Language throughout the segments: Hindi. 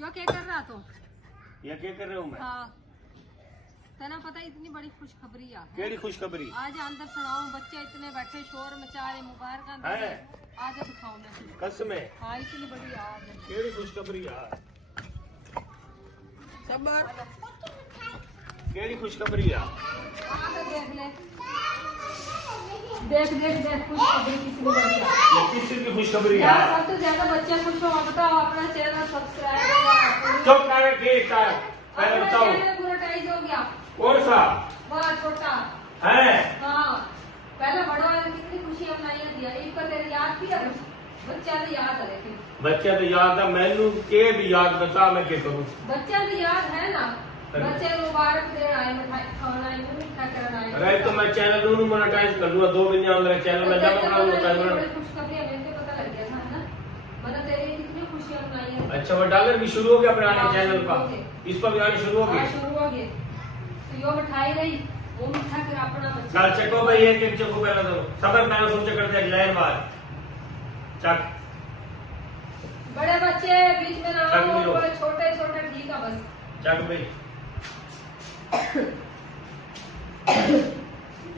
जो क्या कर रहा तो या क्या कर रहे हो मैं? हाँ तना पता इतनी बड़ी खुशखबरी है। केड़ी खुशखबरी? आज अंदर सुनाऊं, बच्चे इतने बैठे शोर मचा रहे, मुबारक है आज दिखाऊं मैं कसम है। हाँ इतनी बड़ी आज केड़ी खुशखबरी यार? सबर केड़ी खुशखबरी यार? देख ले, देख देख देख खुशखबरी कितनी बड़ी है। ये किस चीज की खुशखबरी यार यार? सबसे ज्यादा बच्चे खुश हो, बताओ अपना चैनल सब्सक्राइब चुप कर ठीक है, पहले बताओ पूरा टाइज हो गया। कौन सा बड़ा छोटा है? हाँ पहले बड़ा है, कितनी खुशियां मनाई दिया एक पर तेरी याद थी अब बच्चा तो याद है लेकिन बच्चा तो याद है मैनू के भी याद बता मैं क्या करूं? बच्चा तो याद है ना, बच्चे मुबारक दे आए, मिठाई खाना आए, मीठा करना आए। अरे तो मैं चैनल दोनों मोनेटाइज कर दूंगा, 2 महीने मेरा चैनल में जमा करा दूंगा कैमरा। खुशखबरी हमें तो पता लग गया था ना, मतलब तेरी कितनी खुशियां मनाई है। अच्छा वो डॉलर भी शुरू हो गया अपने आने चैनल का, इस पर भी आने शुरू हो हाँ, गए। शुरू हो गए तो यो मिठाई रही वो मीठा कर अपना बच्चा चल चको भाई एक चको पहले तो सबर पहले सुन चक्कर दे लाइन बार चक बड़े बच्चे बीच में ना चक आओ, मिलो। थोड़े छोटे छोटे ठीक है बस। चक भाई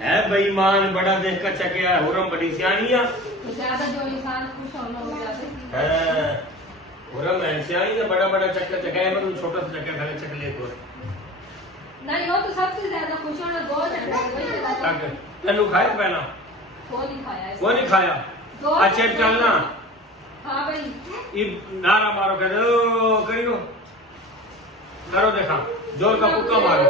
है बेईमान बड़ा देख कर चकिया हुरम बड़ी सियानिया तो ज्यादा जो इंसान खुश होना हो जाते है हुरम है सियानी ने बड़ा बड़ा चक्कर चकाया मैं छोटा सा चक्कर खाली चक ले तो नहीं हो तो सबसे ज्यादा खुश होना दो चक तनु खाया पहला वो नहीं खाया वो नहीं खाया। दो अच्छा चलना हाँ भाई ये नारा मारो करो करियो करो देखा जोर का पुक्का मारो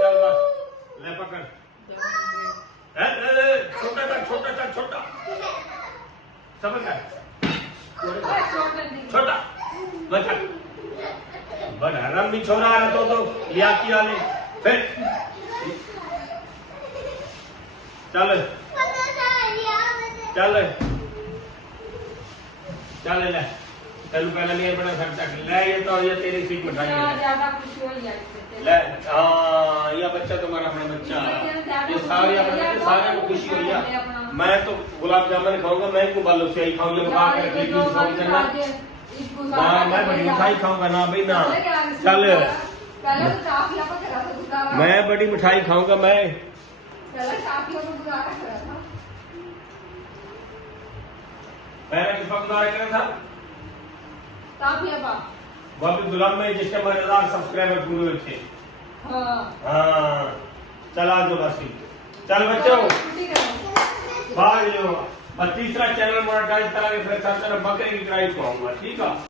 चल बस ले पकड़ छोटा था छोटा था छोटा समझ गया छोटा बचा बड़ा रम भी छोड़ा रहा तो लिया किया ले फिर चल चल चल ले चल पहले नहीं बड़ा घर तक ले ये तो ये तेरी सीट मिठाई है ज्यादा खुशी हुई है ले हाँ ये बच्चा तुम्हारा अपना बच्चा ये सारे को खुशी हुई है। मैं तो गुलाब जामुन खाऊंगा मैं इनको बालू से ही खाऊंगा बुखार करके जूस खाऊंगा ना मैं बड़ी मिठाई खाऊंगा ना भाई ना चल मैं बड़ी मिठाई खाऊंगा मैं पहले किस वक्त गुजारा करा था वह भी गुलाम में जिसके 1000 सब्सक्राइबर पूरे हुए थे। हाँ चला दो बस चल बच्चों भाग लो। 32वां चैनल मोनेटाइज करा के फिर बकरे की कढ़ाई खुआऊंगा ठीक है।